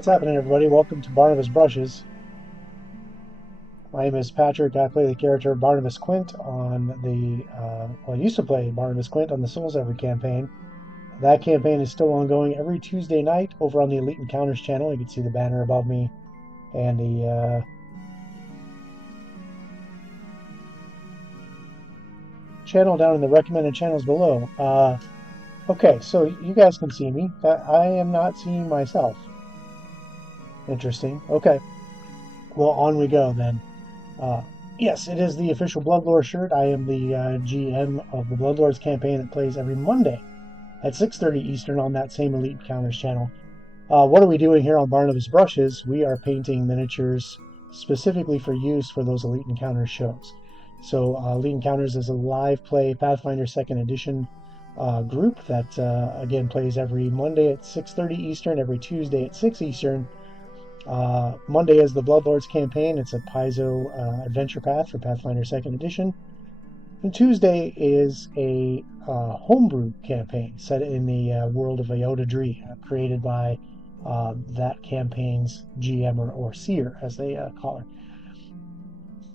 What's happening, everybody? Welcome to Barnabas Brushes. My name is Patrick. I play the character Barnabas Quint on the, I used to play Barnabas Quint on the Souls Every campaign. That campaign is still ongoing every Tuesday night over on the Elite Encounters channel. You can see the banner above me and the channel down in the recommended channels below. Okay, so you guys can see me. I am not seeing myself. Interesting. Okay. Well, on we go then. Yes, it is the official Bloodlore shirt. I am the GM of the Bloodlords campaign that plays every Monday at 6:30 Eastern on that same Elite Encounters channel. What are we doing here on Barnabas Brushes? We are painting miniatures specifically for use for those Elite Encounters shows. So Elite Encounters is a live play Pathfinder 2nd Edition group that, again, plays every Monday at 6:30 Eastern, every Tuesday at 6 Eastern. Monday is the Bloodlords campaign. It's a Paizo adventure path for Pathfinder 2nd Edition. And Tuesday is a homebrew campaign set in the world of Iota Dree, created by that campaign's GM or seer, as they call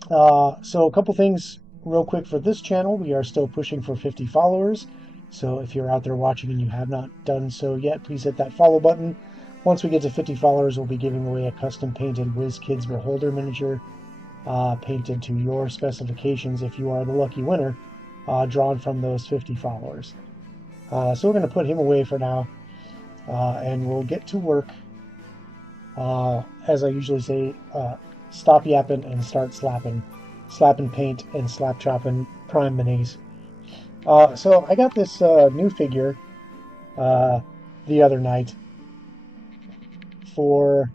her. So a couple things real quick for this channel. We are still pushing for 50 followers. So if you're out there watching and you have not done so yet, please hit that follow button. Once we get to 50 followers, we'll be giving away a custom painted WizKids Beholder miniature painted to your specifications if you are the lucky winner, drawn from those 50 followers. So we're going to put him away for now, and we'll get to work. As I usually say, stop yapping and start slapping. Slapping paint and slap chopping prime minis. So I got this new figure the other night for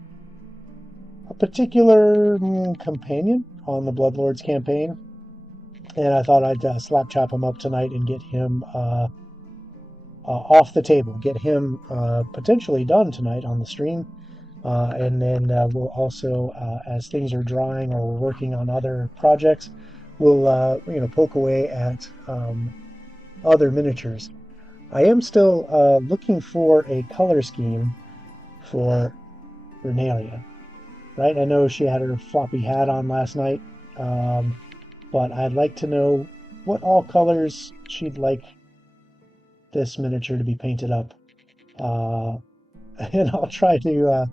a particular companion on the Bloodlords campaign, and I thought I'd slap chop him up tonight and get him off the table, get him potentially done tonight on the stream, and then we'll also, as things are drying or we're working on other projects, we'll poke away at other miniatures. I am still looking for a color scheme for Renalia. Right? I know she had her floppy hat on last night, but I'd like to know what all colors she'd like this miniature to be painted up. And I'll try to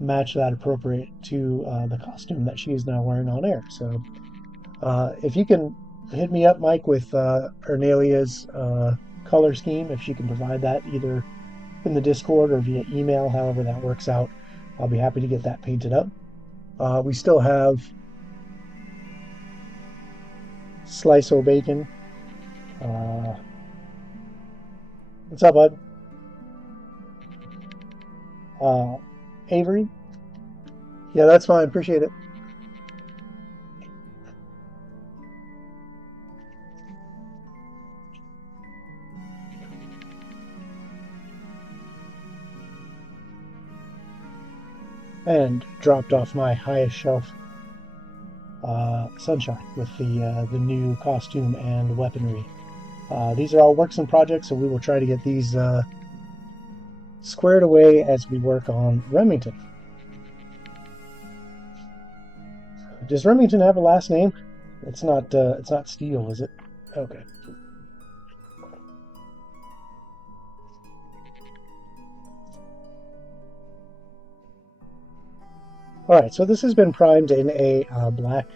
match that appropriate to the costume that she is now wearing on air. So if you can hit me up, Mike, with Ernalia's color scheme, if she can provide that either in the Discord or via email, however that works out, I'll be happy to get that painted up. We still have Slice O Bacon. What's up, bud? Avery? Yeah, that's fine. Appreciate it. And dropped off my highest shelf Sunshine with the new costume and weaponry. These are all works in projects, so we will try to get these squared away as we work on Remington. Does Remington have a last name? It's not Steele, is it? Okay. Alright, so this has been primed in a black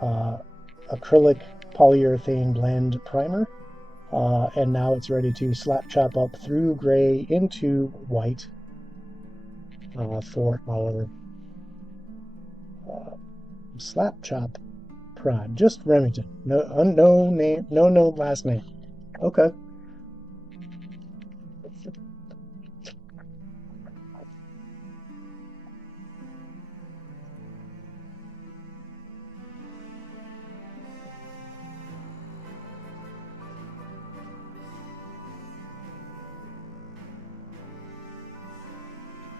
acrylic polyurethane blend primer, and now it's ready to slap chop up through gray into white for our slap chop prime. Just Remington. No name, no last name. Okay.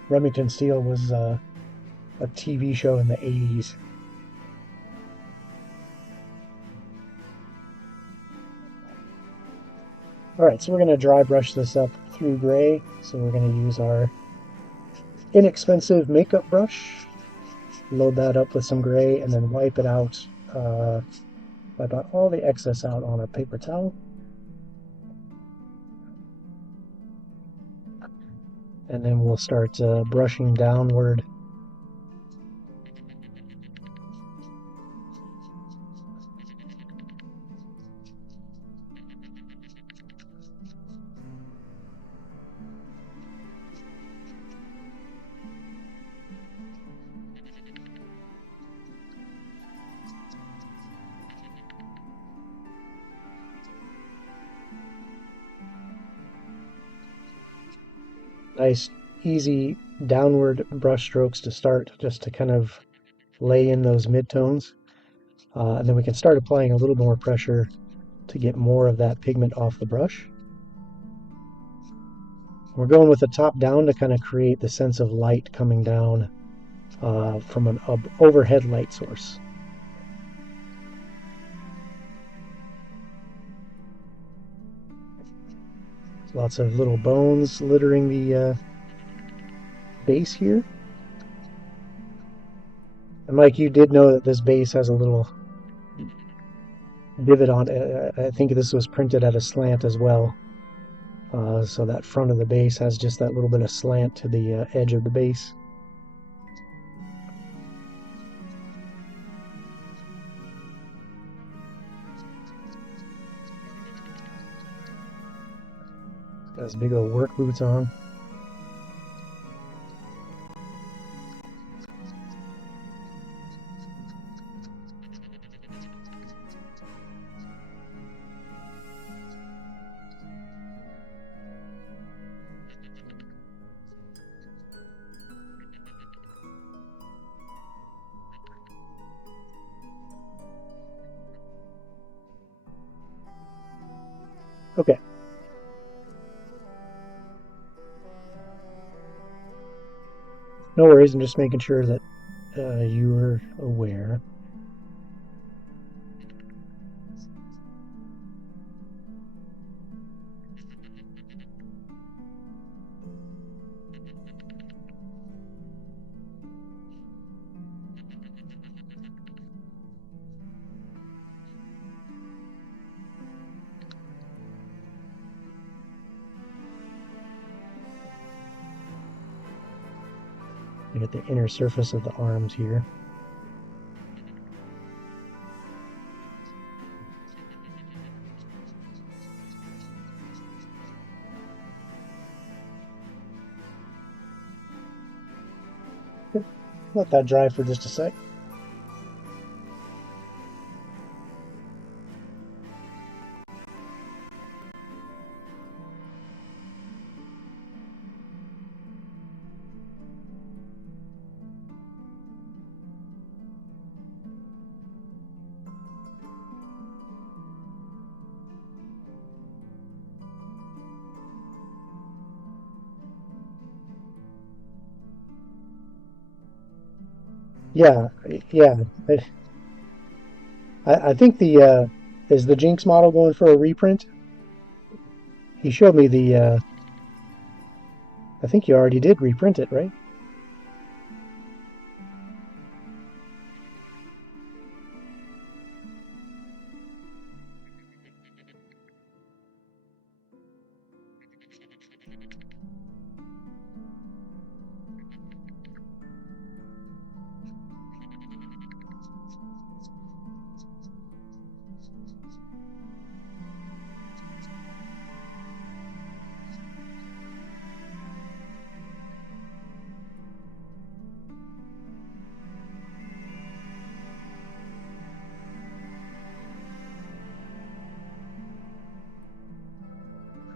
Remington Steele was a TV show in the 80s. Alright, so we're going to dry brush this up through gray. So we're going to use our inexpensive makeup brush. Load that up with some gray and then wipe it out. Wipe out all the excess out on a paper towel. And then we'll start brushing downward. Nice, easy downward brush strokes to start, just to kind of lay in those midtones. And then we can start applying a little more pressure to get more of that pigment off the brush. We're going with the top down to kind of create the sense of light coming down from an overhead light source. Lots of little bones littering the base here. And Mike, you did know that this base has a little divot on it. I think this was printed at a slant as well. So that front of the base has just that little bit of slant to the edge of the base. Got his big old work boots on. Okay. No worries, I'm just making sure that you were aware. You get the inner surface of the arms here. Let that dry for just a sec. Yeah, yeah. I think the is the Jinx model going for a reprint? He showed me the. I think you already did reprint it, right?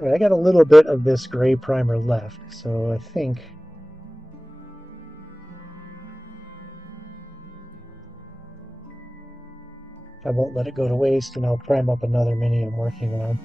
All right, I got a little bit of this gray primer left, so I think I won't let it go to waste, and I'll prime up another mini I'm working on.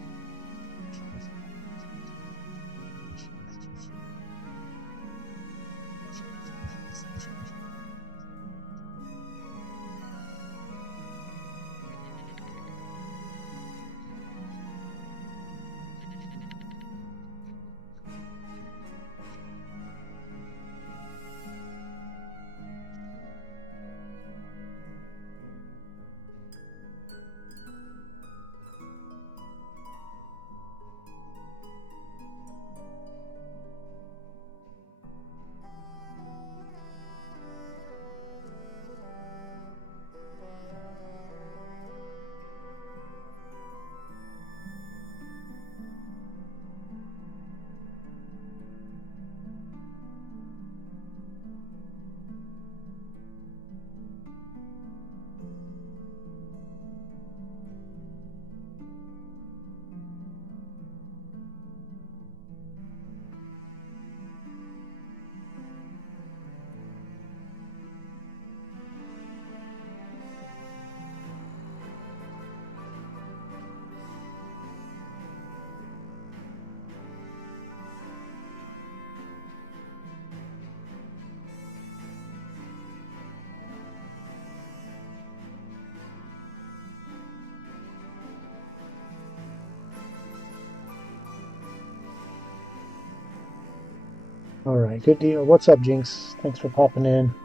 All right, good deal. What's up, Jinx? Thanks for popping in.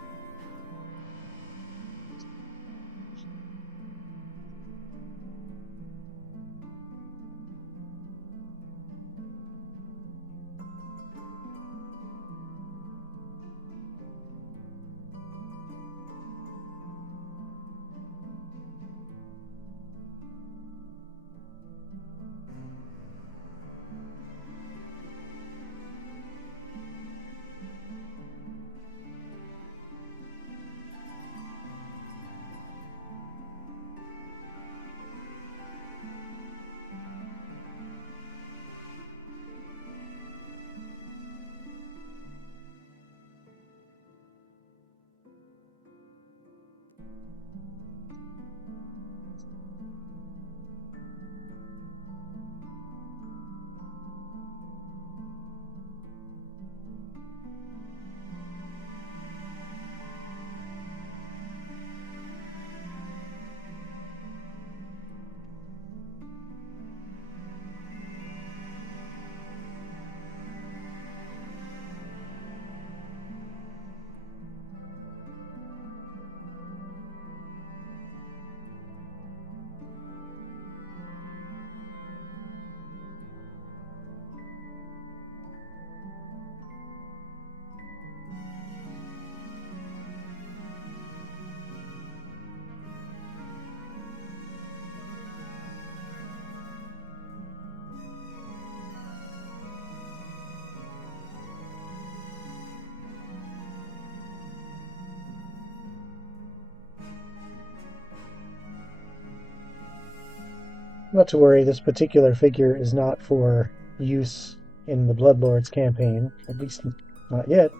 Not to worry, this particular figure is not for use in the Bloodlords campaign, at least not yet.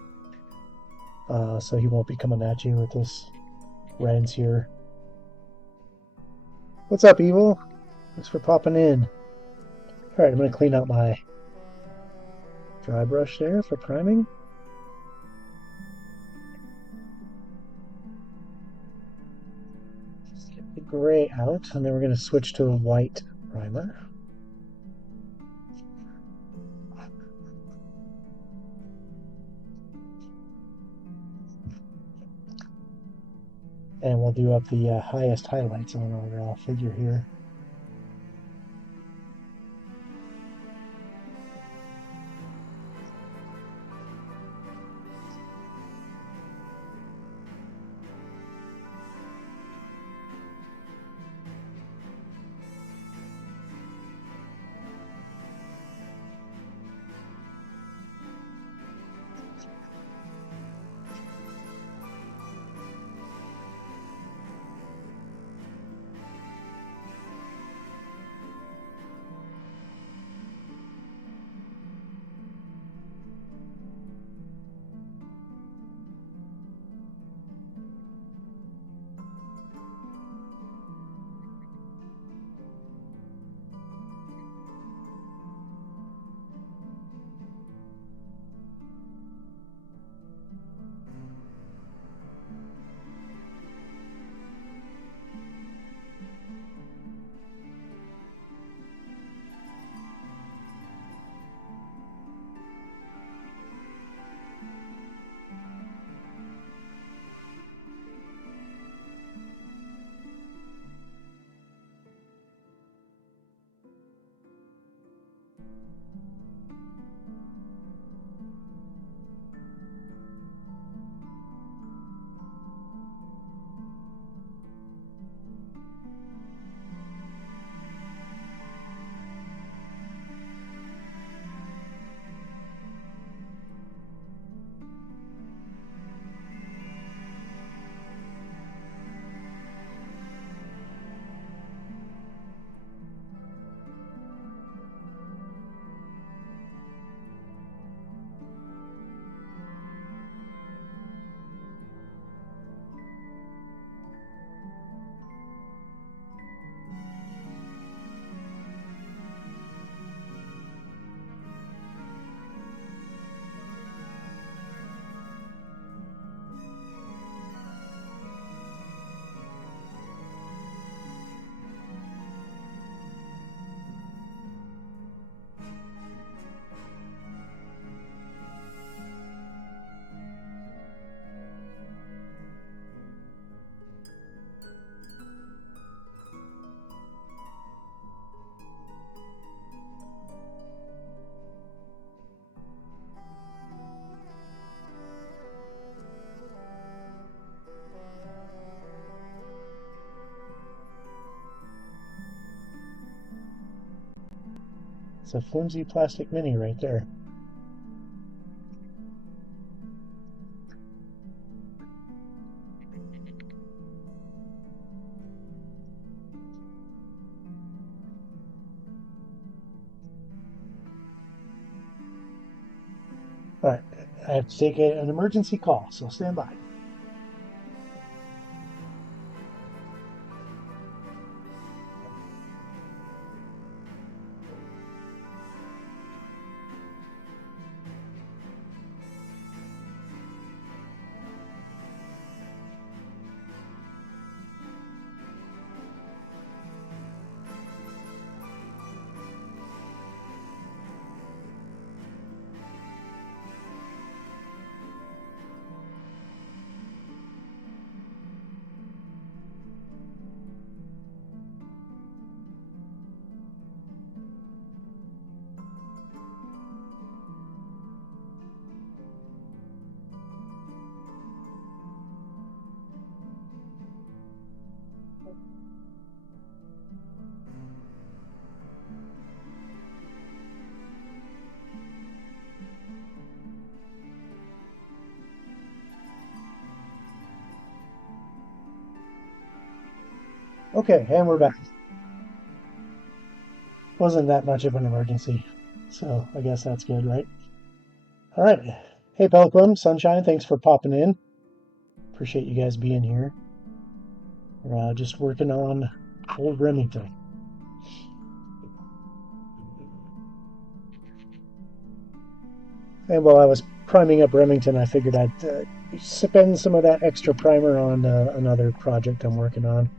So he won't be coming at you with this Rens here. What's up, Evil? Thanks for popping in. Alright, I'm going to clean out my dry brush there for priming. Get the gray out, and then we're going to switch to a white primer. And we'll do up the highest highlights on our figure here. It's a flimsy plastic mini right there. All right, I have to take an emergency call, so stand by. Okay, and we're back. Wasn't that much of an emergency, so I guess that's good, right? All right. Hey, Peliquim, Sunshine, thanks for popping in. Appreciate you guys being here. We're just working on old Remington. And while I was priming up Remington, I figured I'd spend some of that extra primer on another project I'm working on.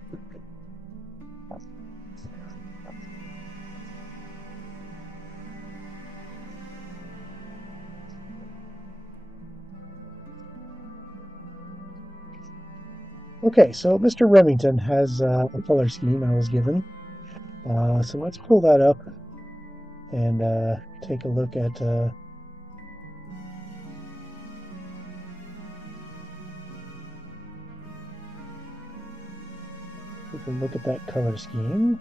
Okay, so Mr. Remington has a color scheme I was given. So let's pull that up and take a look at that color scheme.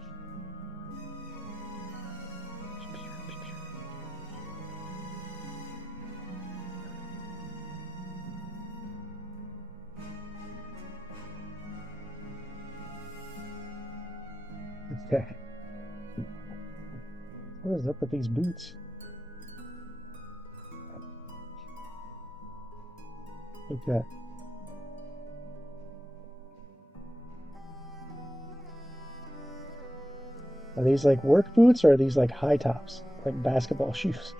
Okay. What is up with these boots? Okay. Are these like work boots or are these like high tops? Like basketball shoes?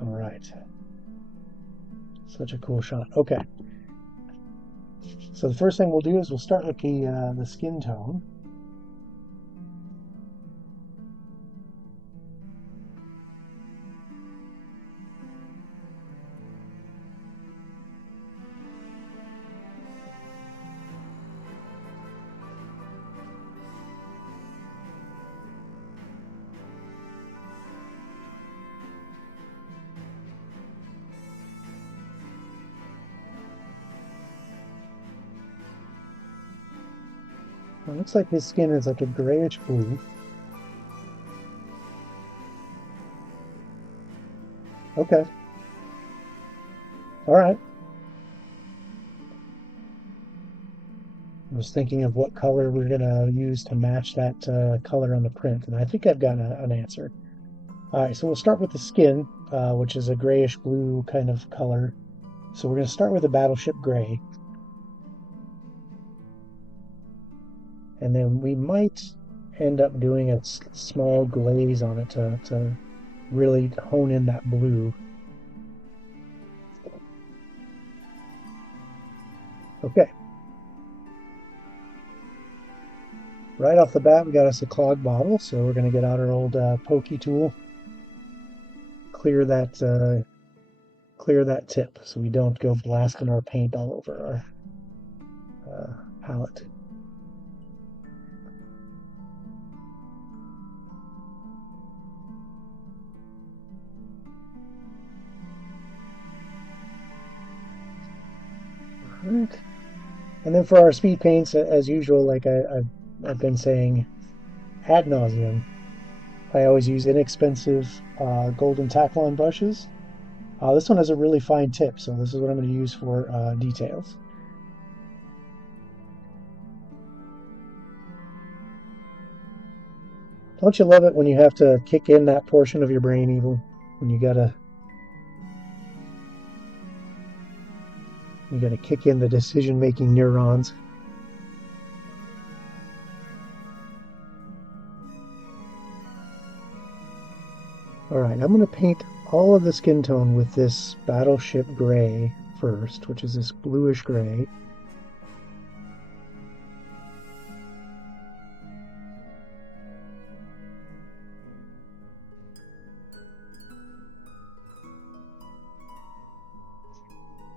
All right. Such a cool shot. Okay. So the first thing we'll do is we'll start with the skin tone. It looks like his skin is like a grayish blue. Okay. All right. I was thinking of what color we're gonna use to match that color on the print, and I think I've got an answer. All right, so we'll start with the skin, which is a grayish blue kind of color. So we're gonna start with a battleship gray, and then we might end up doing a small glaze on it to really hone in that blue. Okay. Right off the bat, we got us a clogged bottle, so we're going to get out our old pokey tool, clear that tip, so we don't go blasting our paint all over our palette. All right. And then for our speed paints, as usual, like I've been saying ad nauseum, I always use inexpensive golden Taklon brushes. This one has a really fine tip, so this is what I'm going to use for details. Don't you love it when you have to kick in that portion of your brain, even when you gotta kick in the decision-making neurons. All right, I'm going to paint all of the skin tone with this Battleship Gray first, which is this bluish gray.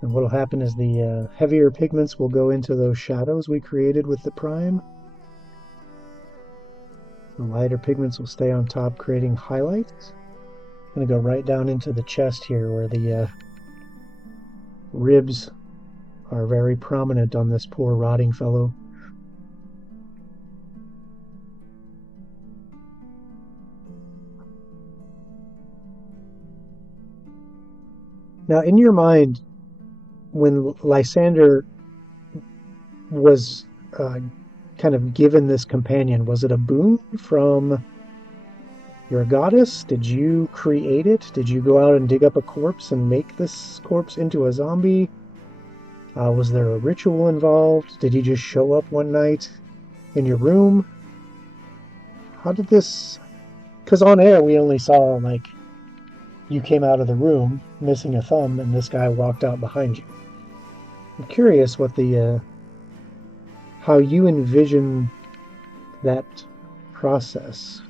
And what will happen is the heavier pigments will go into those shadows we created with the prime. The lighter pigments will stay on top, creating highlights. I'm going to go right down into the chest here where the ribs are very prominent on this poor rotting fellow. Now, in your mind, when Lysander was kind of given this companion, was it a boon from your goddess? Did you create it? Did you go out and dig up a corpse and make this corpse into a zombie? Was there a ritual involved? Did he just show up one night in your room? How did this... Because on air we only saw, like, you came out of the room missing a thumb and this guy walked out behind you. I'm curious what the... how you envision that process.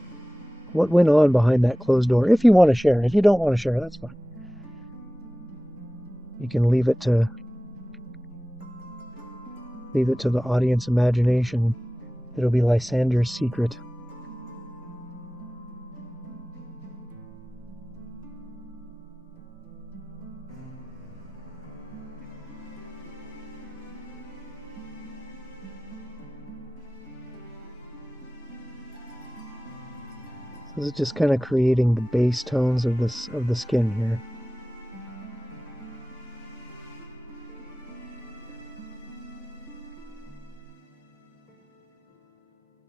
What went on behind that closed door? If you want to share. If you don't want to share, that's fine. You can leave it to the audience imagination. It'll be Lysander's secret. So this is just kind of creating the base tones of the skin here.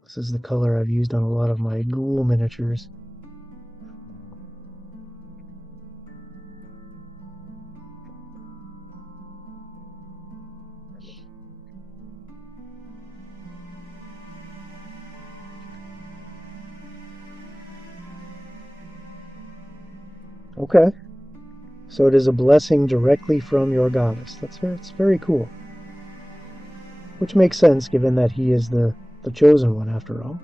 This is the color I've used on a lot of my ghoul miniatures. Okay. So it is a blessing directly from your goddess. It's very cool. Which makes sense given that he is the chosen one after all.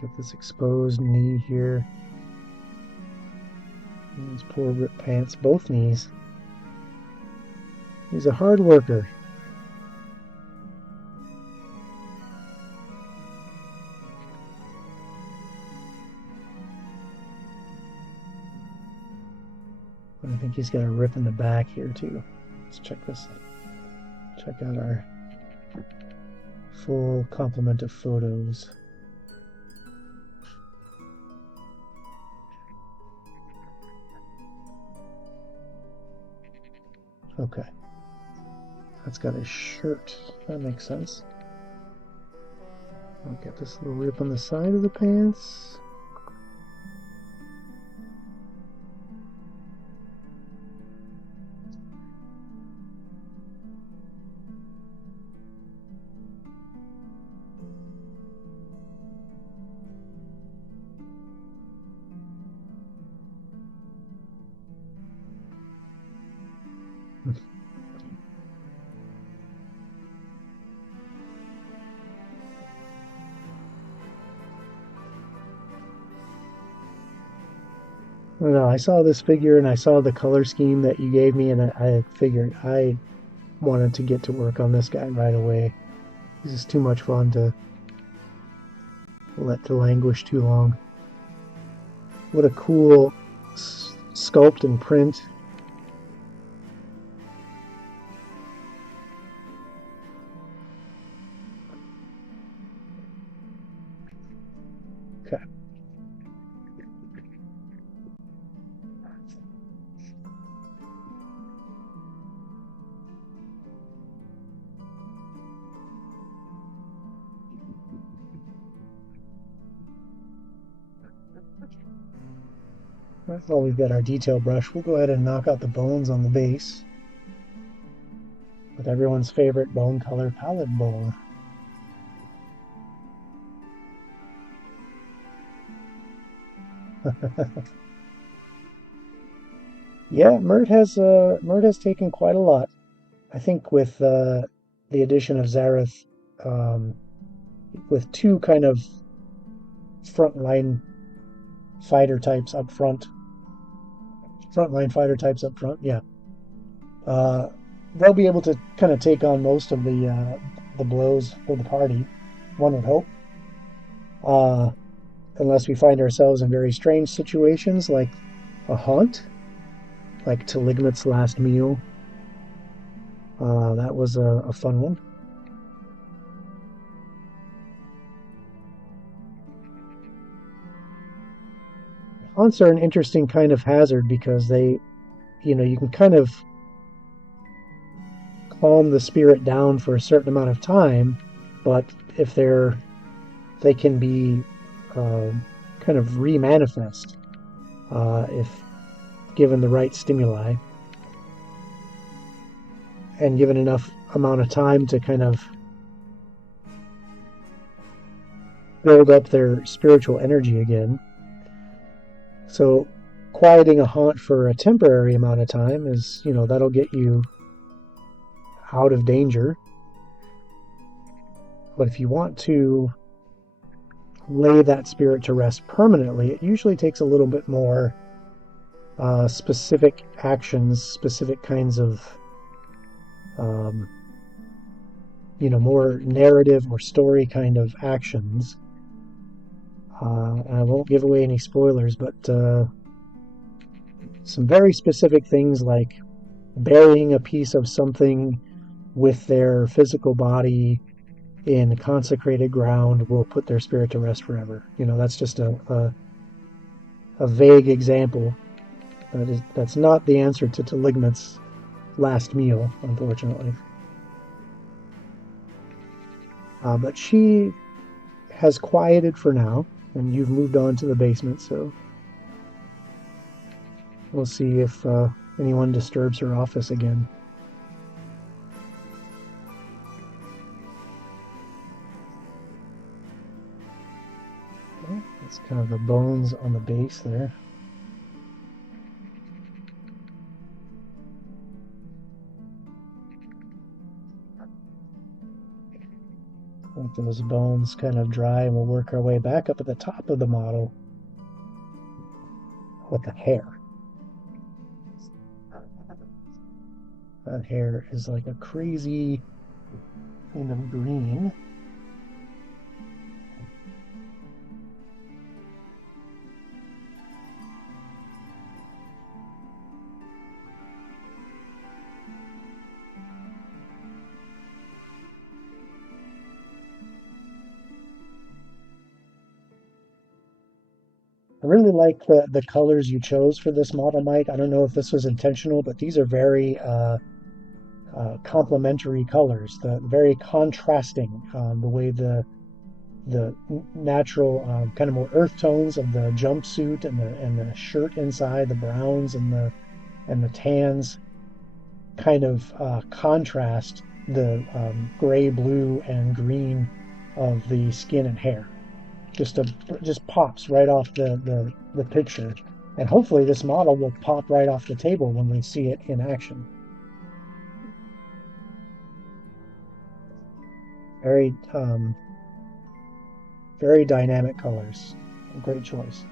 Get this exposed knee here. And these poor ripped pants, both knees. He's a hard worker. I think he's got a rip in the back here too. Let's check this out. Check out our full complement of photos. Okay. That's got his shirt. That makes sense. I'll get this little rip on the side of the pants. I don't know, I saw this figure and I saw the color scheme that you gave me, and I figured I wanted to get to work on this guy right away. This is too much fun to let to languish too long. What a cool sculpt and print. Okay. Well, we've got our detail brush. We'll go ahead and knock out the bones on the base with everyone's favorite bone color, palette bone. Yeah, Mert has taken quite a lot. I think with the addition of Zareth, um, with two kind of frontline fighter types up front, frontline fighter types up front, yeah, uh, they'll be able to kind of take on most of the blows for the party. One would hope, uh, unless we find ourselves in very strange situations like a haunt, like Teligmat's last meal. That was a fun one. Haunts are an interesting kind of hazard because you can kind of calm the spirit down for a certain amount of time, but if they can be kind of remanifest if given the right stimuli and given enough amount of time to kind of build up their spiritual energy again. So quieting a haunt for a temporary amount of time is, that'll get you out of danger. But if you want to lay that spirit to rest permanently, it usually takes a little bit more specific actions, specific kinds of, more narrative or story kind of actions. I won't give away any spoilers, but some very specific things like burying a piece of something with their physical body in consecrated ground will put their spirit to rest forever. That's just a vague example. That's not the answer to Teligmat's last meal, unfortunately. But she has quieted for now, and you've moved on to the basement, so we'll see if anyone disturbs her office again. That's kind of the bones on the base there. Let those bones kind of dry, and we'll work our way back up at the top of the model with the hair. That hair is like a crazy kind of green. I really like the colors you chose for this model, Mike. I don't know if this was intentional, but these are very complementary colors. The very contrasting, the way the natural kind of more earth tones of the jumpsuit and the shirt inside, the browns and the tans, kind of contrast the gray, blue, and green of the skin and hair. Just pops right off the picture, and hopefully this model will pop right off the table when we see it in action. Very very dynamic colors. Great choice.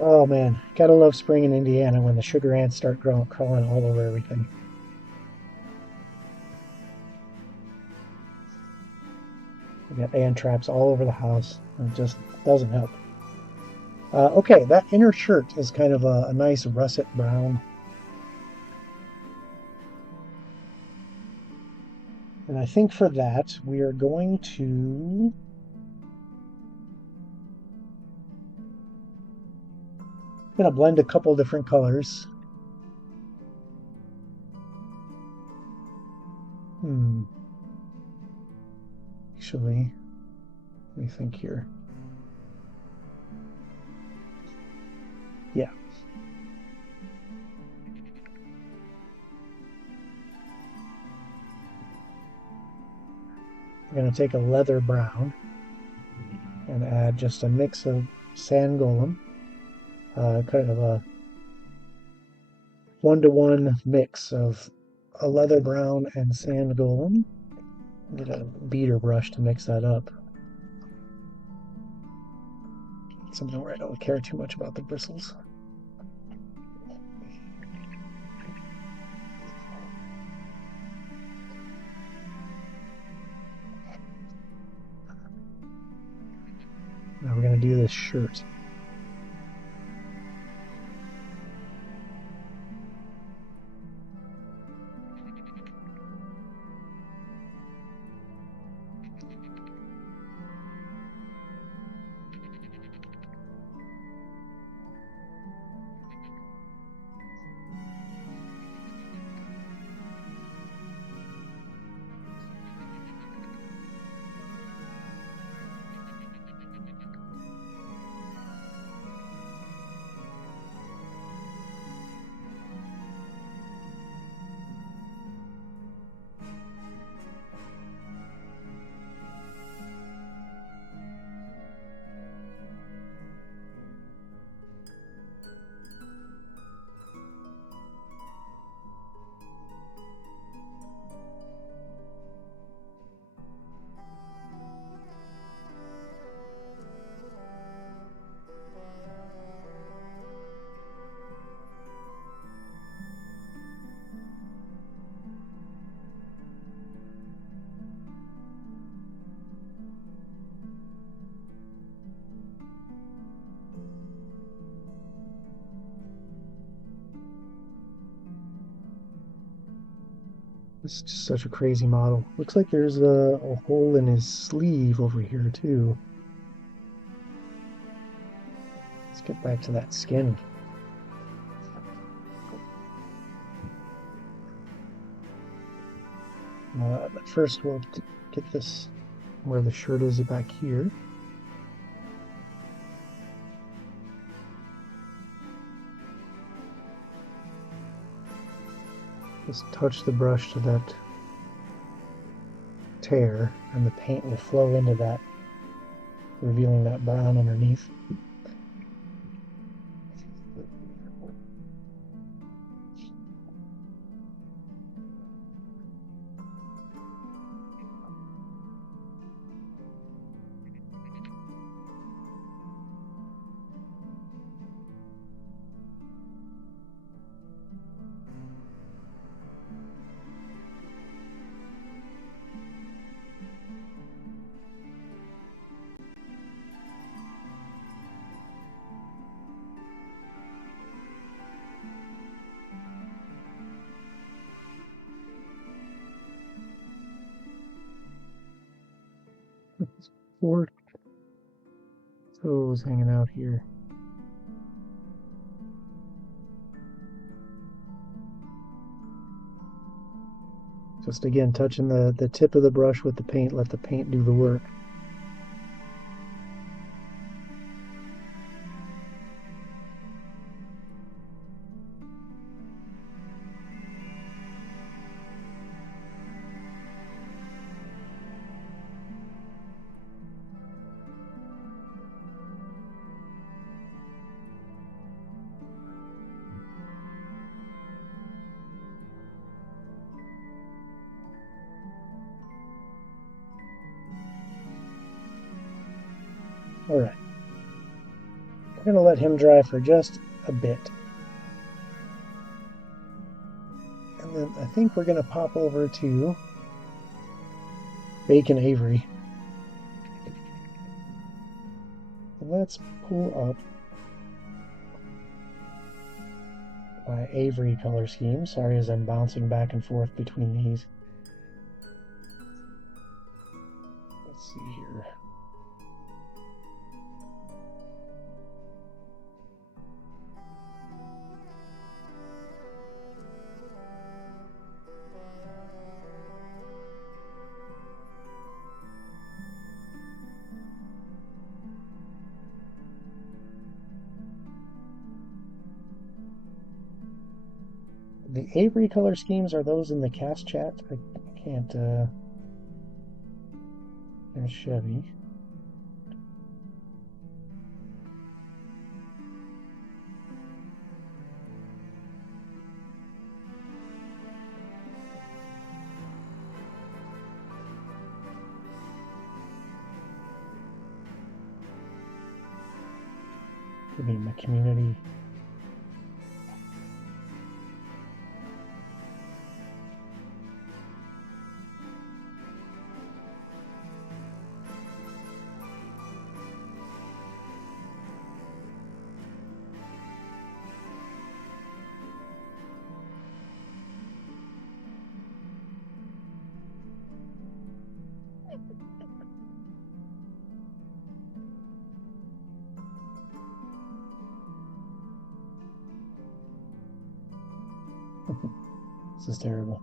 Oh man, gotta love spring in Indiana when the sugar ants start crawling all over everything. We got ant traps all over the house. It just doesn't help. Okay, that inner shirt is kind of a nice russet brown. And I think for that, we are gonna blend a couple different colors. Hmm, actually, let me think here. Yeah, we're gonna take a leather brown and add just a mix of sand golem, kind of a 1-to-1 mix of a leather brown and sand golem. Get a beater brush to mix that up. Something where I don't care too much about the bristles. Now we're going to do this shirt. It's just such a crazy model. Looks like there's a hole in his sleeve over here too. Let's get back to that skin. But first we'll get this where the shirt is back here. Just touch the brush to that tear and the paint will flow into that, revealing that brown underneath. Four toes hanging out here. Just again touching the tip of the brush with the paint, let the paint do the work. We're going to let him dry for just a bit. And then I think we're going to pop over to Bacon Avery. Let's pull up my Avery color scheme. Sorry as I'm bouncing back and forth between these. Let's see here. The Avery color schemes, are those in the cast chat? I can't, there's Chevy. Could be my community. This is terrible.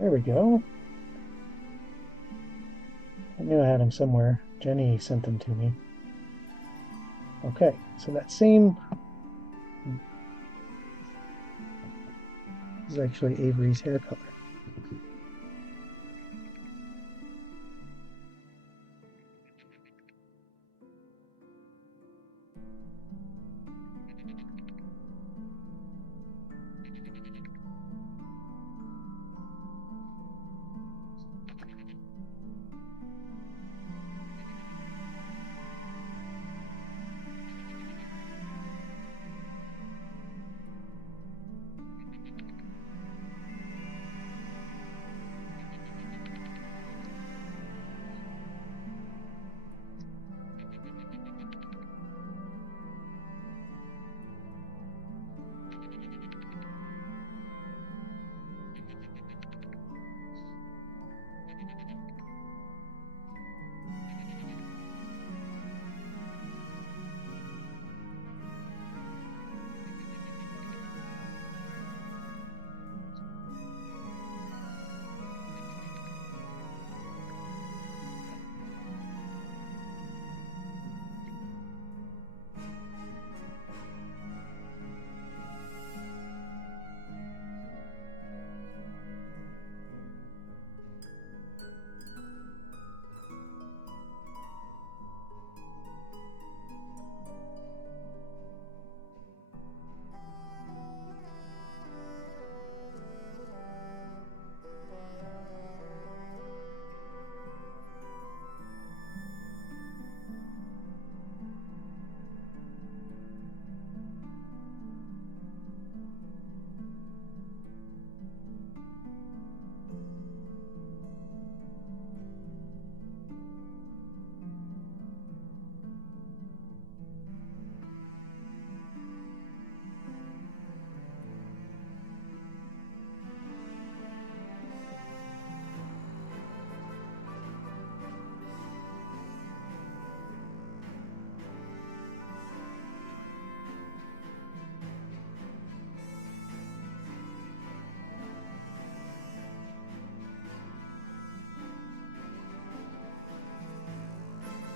There we go. I knew I had them somewhere. Jenny sent them to me. Okay, so that same is actually Avery's hair color.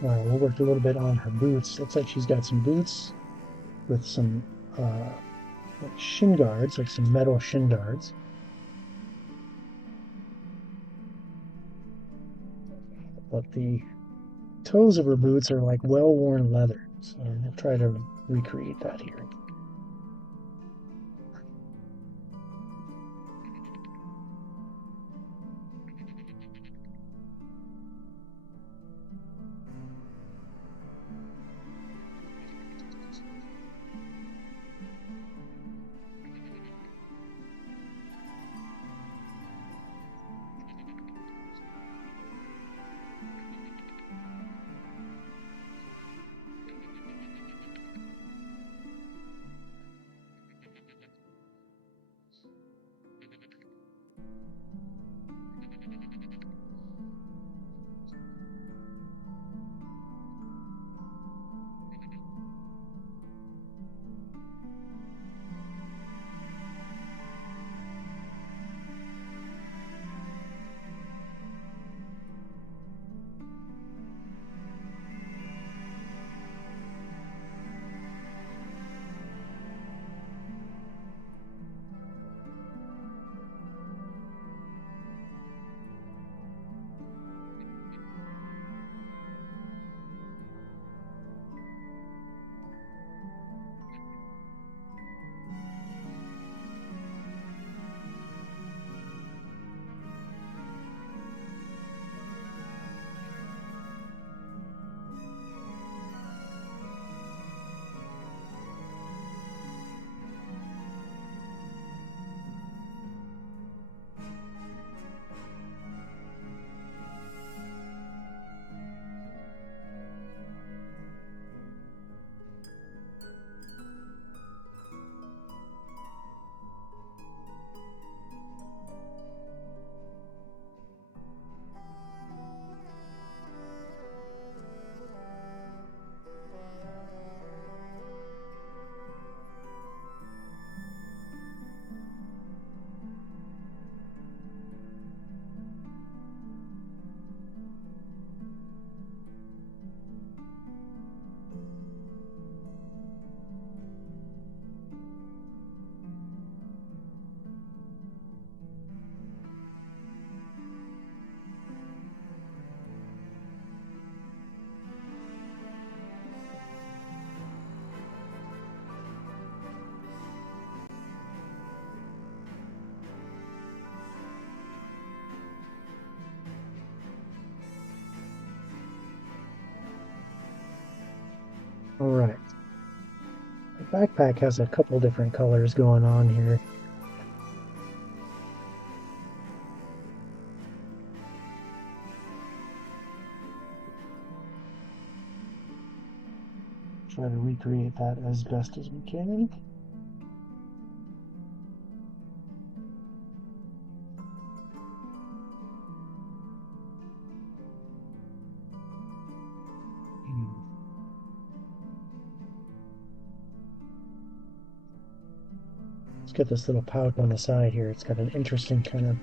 We worked a little bit on her boots. Looks like she's got some boots with some like shin guards, like some metal shin guards. But the toes of her boots are like well-worn leather. So we'll try to recreate that here. Alright. The backpack has a couple different colors going on here. Try to recreate that as best as we can. Let's get this little pouch on the side here. It's got an interesting kind of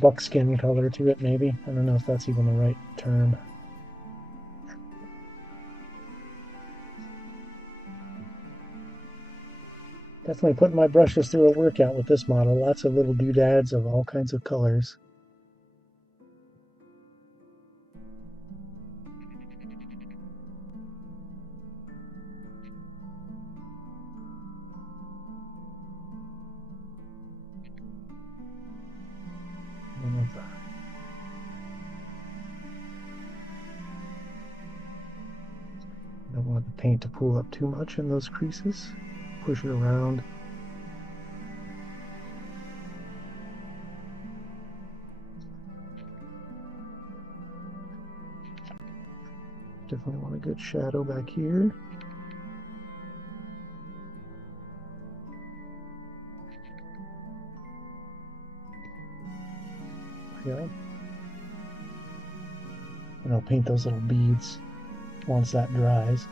buckskin color to it, maybe. I don't know if that's even the right term. Definitely putting my brushes through a workout with this model. Lots of little doodads of all kinds of colors. Don't want the paint to pool up too much in those creases. Push it around. Definitely want a good shadow back here. There we go. And I'll paint those little beads once that dries.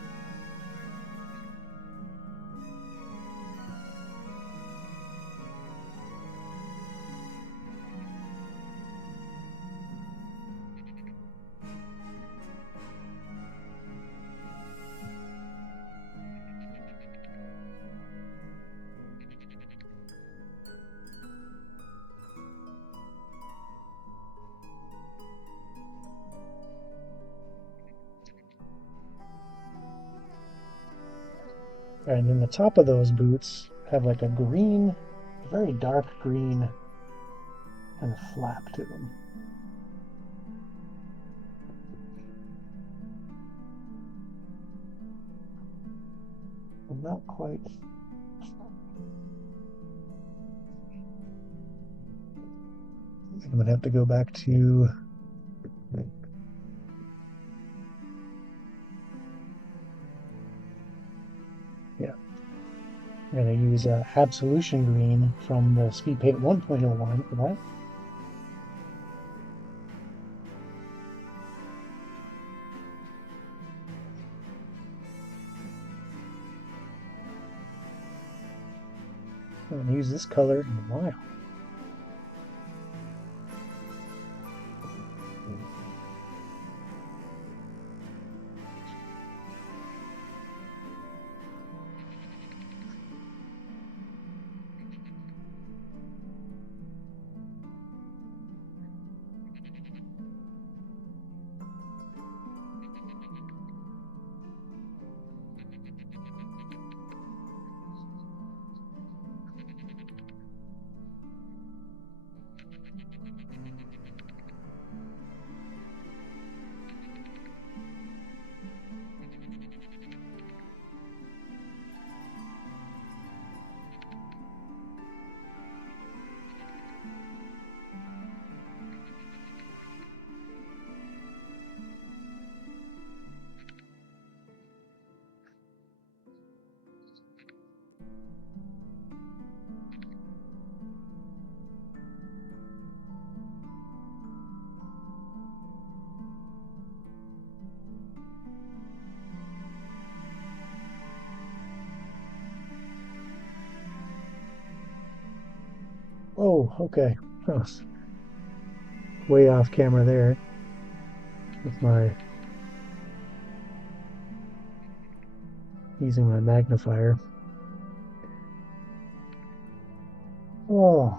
Alright, and then the top of those boots have like a green, very dark green kind of flap to them. I'm not quite. I'm going to have to go back to. Yeah. I'm going to use Absolution Green from the Speed Paint 1.0 line for that. I haven't used this color in a while. Oh, okay. Oh, way off camera there with my using my magnifier. Oh,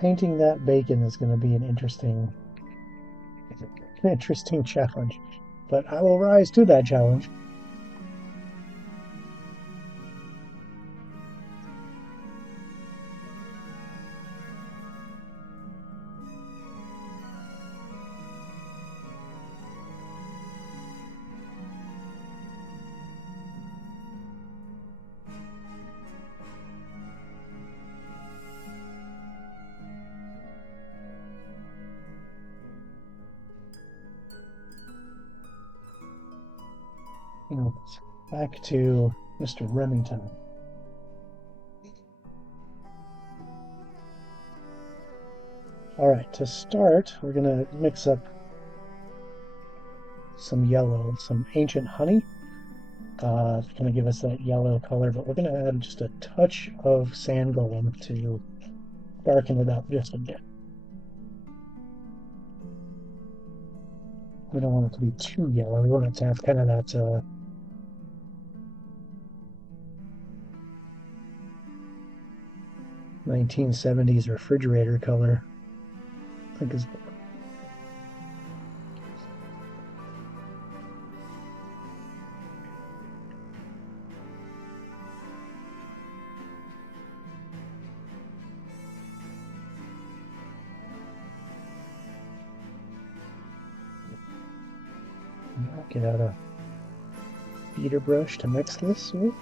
painting that bacon is going to be an interesting challenge, but I will rise to that challenge. Back to Mr. Remington. All right, to start, we're going to mix up some yellow, some ancient honey. It's going to give us that yellow color, but we're going to add just a touch of sand golem to darken it up just a bit. We don't want it to be too yellow. We want it to have kind of that 1970s refrigerator color. I think is get out a beater brush to mix this with.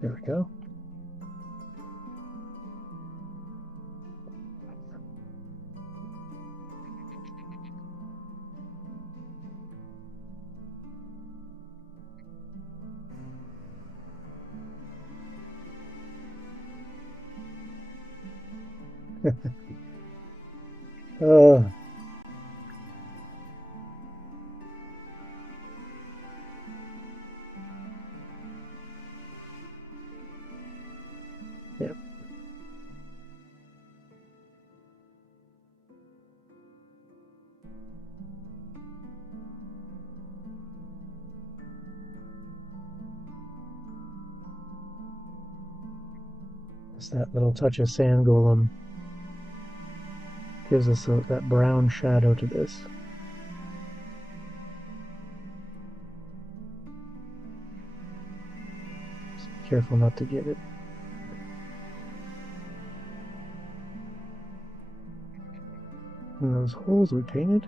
There we go. uh, yep. Just that little touch of sand golem gives us that brown shadow to this. Just be careful not to get it. And those holes we painted.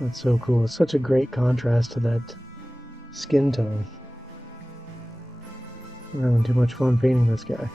That's so cool. It's such a great contrast to that skin tone. I'm having too much fun painting this guy.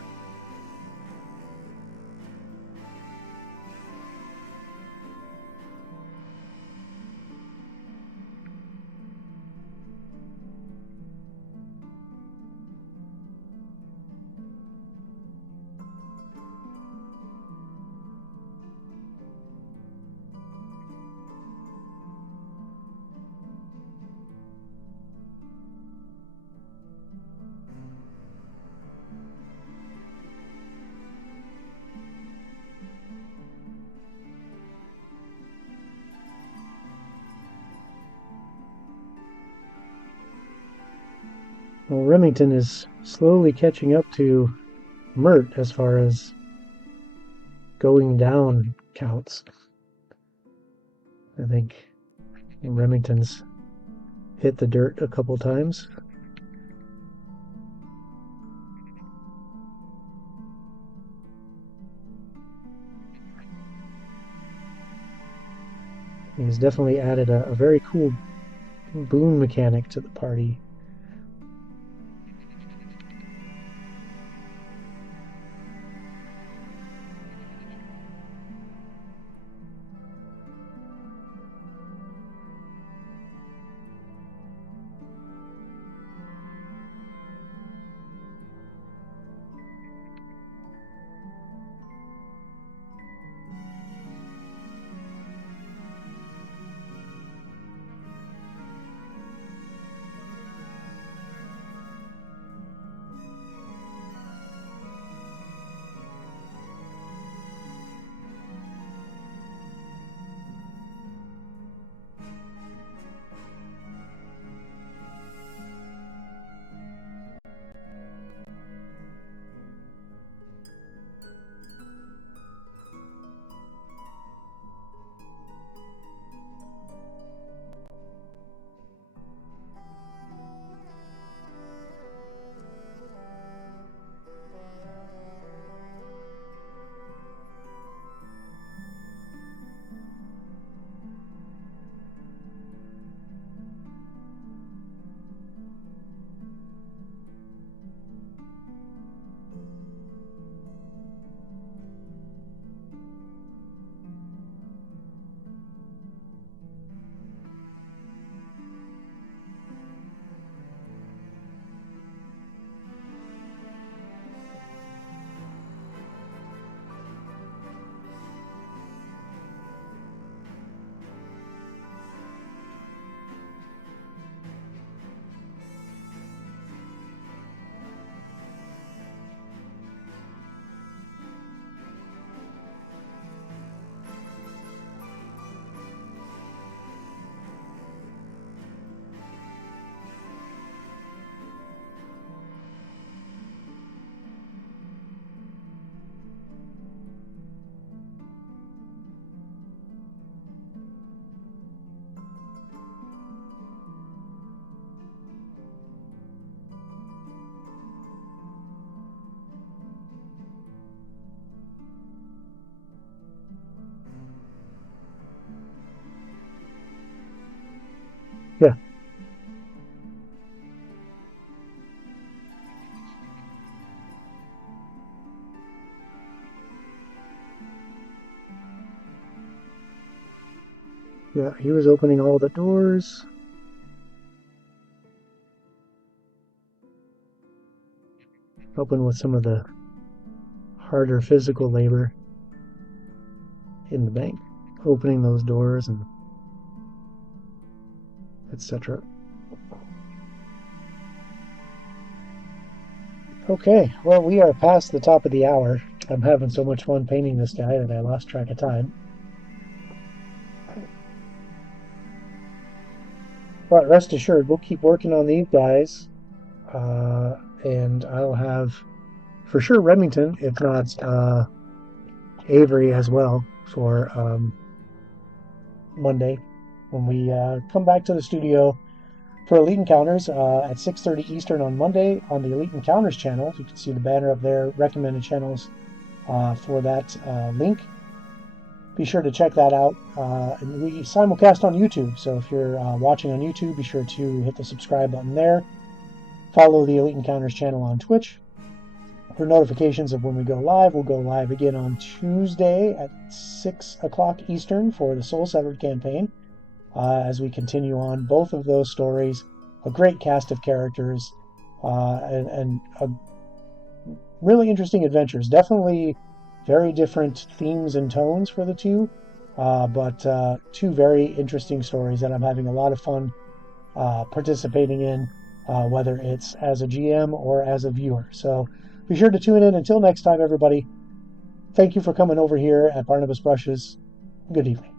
Well, Remington is slowly catching up to Mert as far as going down counts. I think Remington's hit the dirt a couple times. He's definitely added a very cool boon mechanic to the party. Yeah. Yeah, he was opening all the doors. Helping with some of the harder physical labor in the bank. Opening those doors and etc. Okay, well, we are past the top of the hour. I'm having so much fun painting this guy that I lost track of time. But rest assured, we'll keep working on these guys. And I'll have, for sure, Remington, if not Avery as well, for Monday when we come back to the studio for Elite Encounters at 6:30 Eastern on Monday on the Elite Encounters channel. You can see the banner up there, recommended channels for that link. Be sure to check that out. And we simulcast on YouTube, so if you're watching on YouTube, be sure to hit the subscribe button there. Follow the Elite Encounters channel on Twitch for notifications of when we go live. We'll go live again on Tuesday at 6 o'clock Eastern for the Soul Settled campaign. As we continue on both of those stories, a great cast of characters, and really interesting adventures. Definitely very different themes and tones for the two, but two very interesting stories that I'm having a lot of fun participating in, whether it's as a GM or as a viewer. So be sure to tune in. Until next time, everybody, thank you for coming over here at Barnabas Brushes. Good evening.